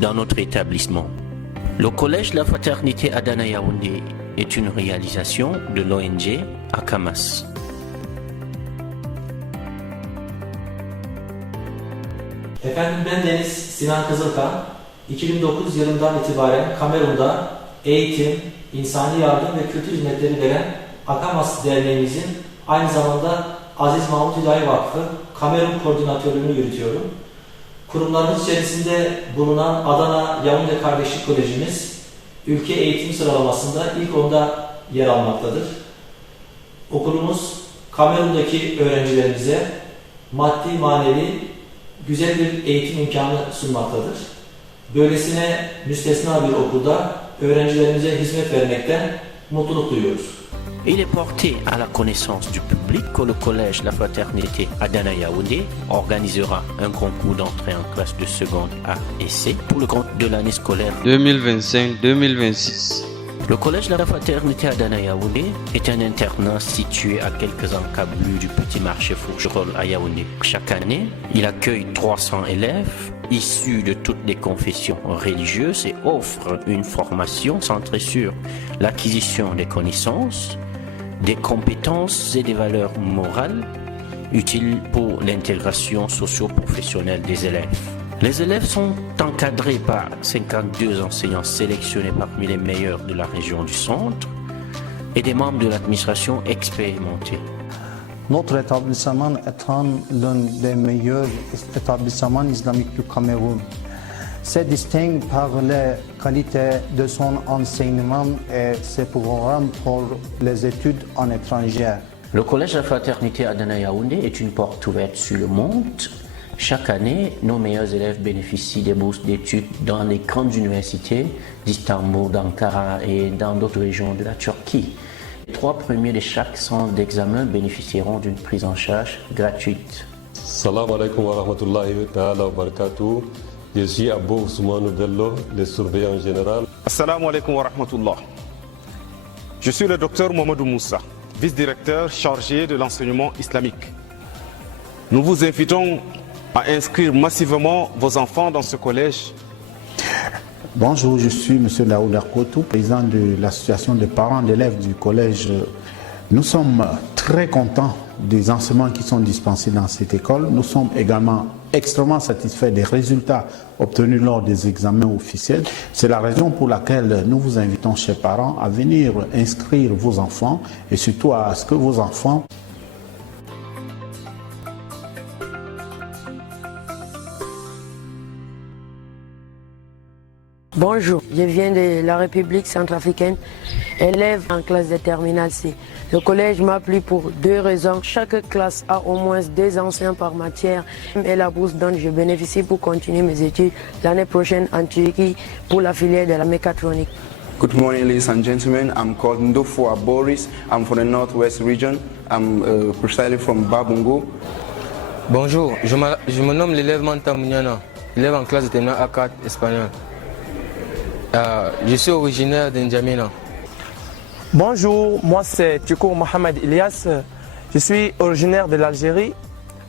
dans notre établissement. Le collège La Fraternité à Dana Yaoundé est une réalisation de l'ONG Akamas. Efendim ben Deniz Sinan Kızılkan, 2009 yılından itibaren Kamerun'da eğitim, insani yardım ve kültür hizmetleri veren Akamas Derneğimizin aynı zamanda Aziz Mahmut Hüdayi Vakfı Kamerun Koordinatörlüğünü yürütüyorum. Kurumlarımız içerisinde bulunan Adana Yaounde Kardeşlik Kolejimiz ülke eğitim sıralamasında ilk 10'da yer almaktadır. Okulumuz Kamerun'daki öğrencilerimize maddi manevi güzel bir eğitim imkanı sunmaktadır. Böylesine müstesna bir okulda öğrencilerimize hizmet vermekten mutluluk duyuyoruz. Il est porté à la connaissance du public que le collège La Fraternité à Dana Yaoundé organisera un concours d'entrée en classe de seconde A et C pour le compte de l'année scolaire 2025-2026. Le collège La Fraternité à Dana Yaoundé est un internat situé à quelques encablures du petit marché Fourgerolles à Yaoundé. Chaque année, il accueille 300 élèves issus de toutes les confessions religieuses et offre une formation centrée sur l'acquisition des connaissances, des compétences et des valeurs morales utiles pour l'intégration socio-professionnelle des élèves. Les élèves sont encadrés par 52 enseignants sélectionnés parmi les meilleurs de la région du centre et des membres de l'administration expérimentés. Notre établissement étant l'un des meilleurs établissements islamiques du Cameroun se distingue par la qualité de son enseignement et ses programmes pour les études en étranger. Le collège La Fraternité à Dana Yaoundé est une porte ouverte sur le monde. Chaque année, nos meilleurs élèves bénéficient des bourses d'études dans les grandes universités d'Istanbul, d'Ankara et dans d'autres régions de la Turquie. Les 3 premiers de chaque centre d'examen bénéficieront d'une prise en charge gratuite. Salam alaikum wa rahmatullahi ta'ala wa barakatuh. Je suis Abou Ousmane Dello, le surveillant général. Assalamu alaikum wa rahmatullah. Je suis le docteur Mohamedou Moussa, vice-directeur chargé de l'enseignement islamique. Nous vous invitons à inscrire massivement vos enfants dans ce collège. Bonjour, je suis M. Laoula Kotou, président de l'association des parents d'élèves du collège. Nous sommes très contents des enseignements qui sont dispensés dans cette école. Nous sommes également extrêmement satisfaits des résultats obtenus lors des examens officiels. C'est la raison pour laquelle nous vous invitons, chers parents, à venir inscrire vos enfants et surtout à ce que vos enfants Bonjour, je viens de la République centrafricaine, élève en classe de terminale C. Le collège m'a plu pour 2 raisons. Chaque classe a au moins 2 enseignants par matière et la bourse dont je bénéficie pour continuer mes études l'année prochaine en Turquie pour la filière de la mécatronique. Good morning, ladies and gentlemen. I'm called Ndofua Boris. I'm from the Northwest region. I'm precisely from Babungo. Bonjour, je me nomme l'élève Manta Mouniana, élève en classe de terminale A4 espagnol. Je suis originaire d'Injamena. Bonjour, moi c'est Tchoukou Mohamed Elias. Je suis originaire de l'Algérie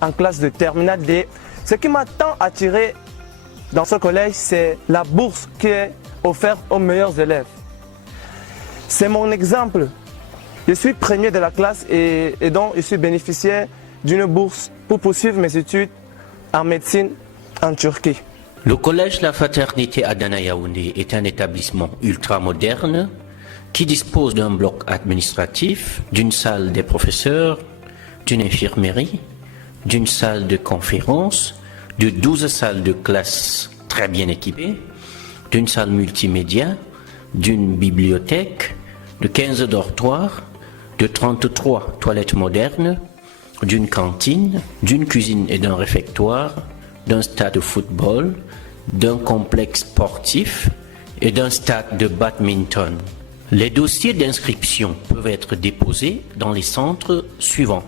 en classe de terminale D. Ce qui m'a tant attiré dans ce collège, c'est la bourse qui est offerte aux meilleurs élèves. C'est mon exemple. Je suis premier de la classe et donc je suis bénéficiaire d'une bourse pour poursuivre mes études en médecine en Turquie. Le collège La Fraternité à Dana Yaoundé est un établissement ultramoderne qui dispose d'un bloc administratif, d'une salle des professeurs, d'une infirmerie, d'une salle de conférence, de 12 salles de classe très bien équipées, d'une salle multimédia, d'une bibliothèque, de 15 dortoirs, de 33 toilettes modernes, d'une cantine, d'une cuisine et d'un réfectoire, d'un stade de football, d'un complexe sportif et d'un stade de badminton. Les dossiers d'inscription peuvent être déposés dans les centres suivants.